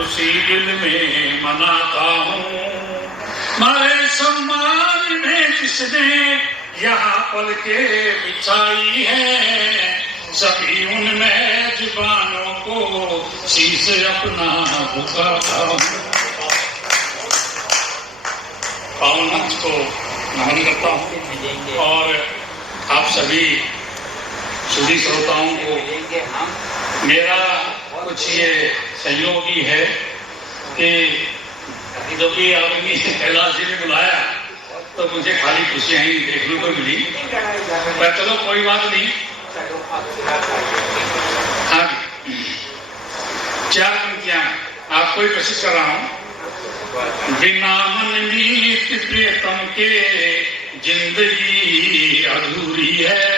खुशी दिल में मनाता हूँ। मारे सम्मान में जिसने यहाँ पल के बिछाई है, सभी उन मेजबानों को शीश अपना झुकाता हूँ। पावन मंच को नमन करता हूँ और आप सभी सुधी श्रोताओं को मेरा कुछ ये सहयोग ही है कि जब भी आदमी कैलाश जी ने बुलाया तो मुझे खाली खुशियां ही देखने को मिली, पर चलो कोई बात नहीं। हाँ, 4 पंक्तियां आपको ही प्रस्तुत कर रहा हूँ। बिना मनमीत प्रियतम के जिंदगी अधूरी है,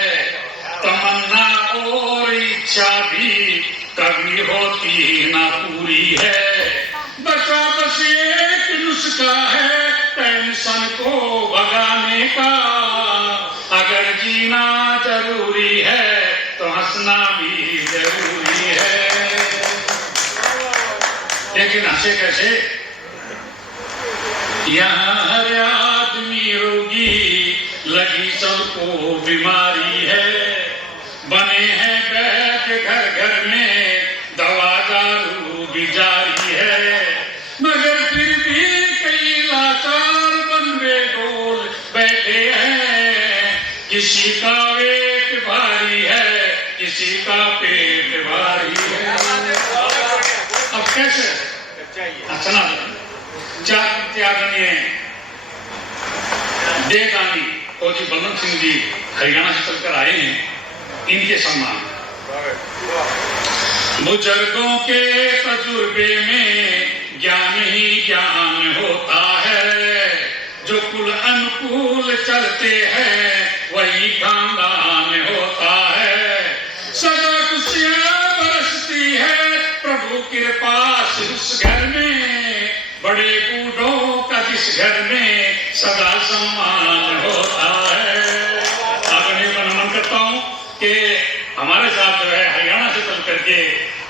तमन्ना और इच्छा भी कभी होती ना पूरी है। बचा बस एक नुस्खा है टेंशन को भगाने का, अगर जीना जरूरी है तो हंसना भी जरूरी है। लेकिन हंसे कैसे? यहाँ हर आदमी रोगी, लगी सबको बीमारी है, बने हैं वैद्य घर घर में, दवा दारू भी जारी है, मगर फिर भी कई लाचार बन बेडोल बैठे हैं। किसी का पेट भारी है, किसी का पेट भारी है। अब कैसे? अच्छा, 4 आदरणीय देवदानी फौजी बलवंत सिंह जी हरियाणा से चलकर आए हैं, इनके सम्मान। बुजुर्गों के तजुर्बे में ज्ञान ही ज्ञान होता है, जो कुल अनुकूल चलते हैं वही खानदान होता है। सदा खुशियां बरसती है प्रभु के पास उस घर में, बड़े बूढ़ों का जिस घर में सदा सम्मान होता है। आगे मैं नमन करता हूँ कि हमारे साथ जो है हरियाणा से चल करके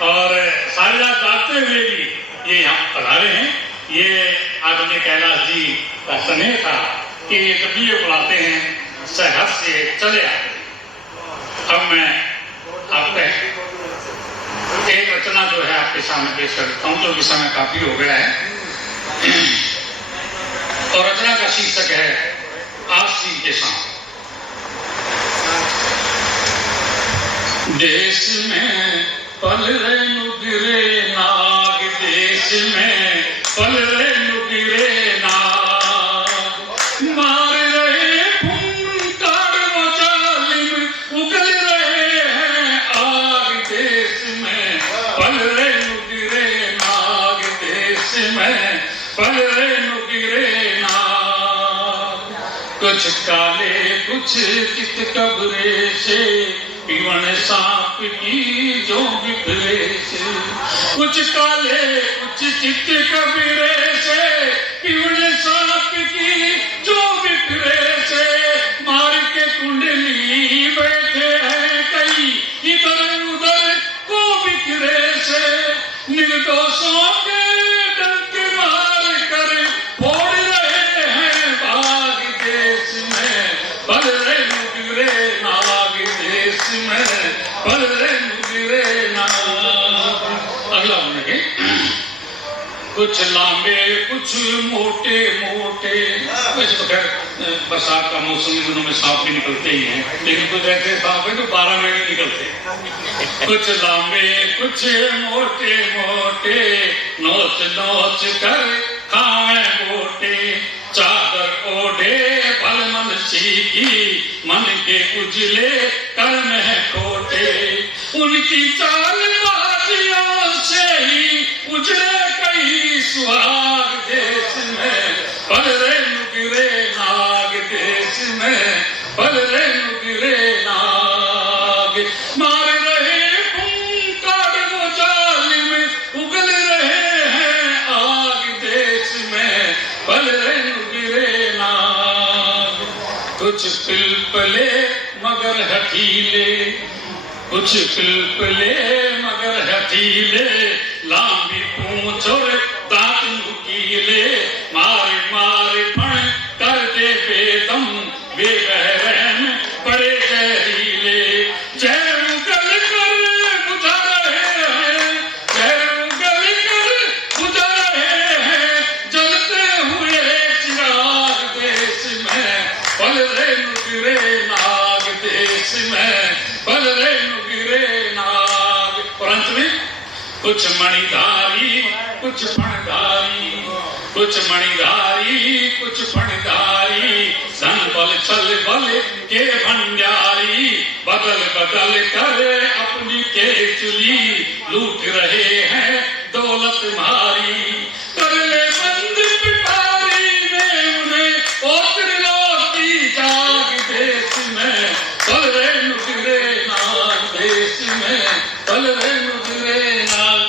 और सारी रात जागते हुए भी ये यहाँ पधारे हैं। ये आदरणीय कैलाश जी का स्नेह था कि जब भी ये बुलाते हैं सहज से चले आते। अब मैं आपको एक रचना जो है आपके सामने पेश करता हूँ, जो कि समय काफी हो गया है, और रचना का शीर्षक है आस्तीन के साथ। देश में पल रहे नुगिरे नाग, देश में पल रहे नुगिरे नाग, मार रहे फुंकार वो जालिम, उगल रहे हैं आग। देश में पल रहे नुगिरे नाग, देश में पल रहे नुगिरे नाग। कुछ काले कुछ चित कबरे से, पीवण सांप की जो बिखरे से। कुछ काले कुछ चित कबरे से, पीवण सांप की जो बिखरे से। मार के कुंडली बैठे हैं कई इधर उधर को बिखरे से। निर्दोषों के डंक मार कर फोड़ रहे हैं भाग। देश में पल रहे नुगिरे नाग, देश में पल रहे नुगिरे नाग। अगला बोलेंगे, कुछ लांबे कुछ मोटे मोटे। वैसे तो खैर बरसात का मौसम इन दिनों में सांप भी निकलते ही हैं, लेकिन कुछ ऐसे सांप है जो 12 महीने निकलते। कुछ लांबे कुछ मोटे मोटे, नोच नोच कर खाए बोटे। चादर ओढ़े भल मन सीखी, मन के उजले कर्म है खोटे। उनकी चालबाजियों से ही उजड़े कई सुहाग। देश में पल रहे नुगिरे नाग, देश में पल रहे नुगिरे नाग। मार रहे फुंकार वो जालिम, उगल रहे हैं आग। देश में पल रहे नुगिरे नाग। कुछ पिलपले मगर हठीले, कुछ पिलपले मगर हठीले। लांबी मुंह छोड़े दांत नुकीले, मारे मारे फण कर दे बेदम, वे बहरहम बड़े जहरीले। जहर उगल कर बुझा रहे हैं, जहर उगल कर बुझा रहे हैं, जलते हुए चिराग देश में, पल रे नुगिरे नाग देश में, पल रे नुगिरे नाग। और अंत में कुछ मणिधारी कुछ फणधारी, कुछ मणिधारी कुछ फणधारी, धन बल छल बल के भंडारी, बदल बदल कर अपनी के चुली लूट रहे हैं दौलत मारी। कर ले बंद पिटारी में उन्हें और त्रिलोकी जाग देश में, पल रे नुगिरे नाग देश में, पल रे नुगिरे नाग।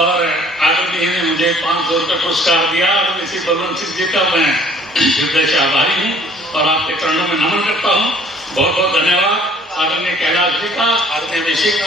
और आदरणीय ने मुझे 500 रुपये पुरस्कार दिया और इसी बलवंत सिंह जी का मैं हृदय से आभारी हूँ और आपके चरणों में नमन करता हूँ। बहुत बहुत धन्यवाद आदरणीय कैलाश जी का, आदरणीय अभिषेक जी।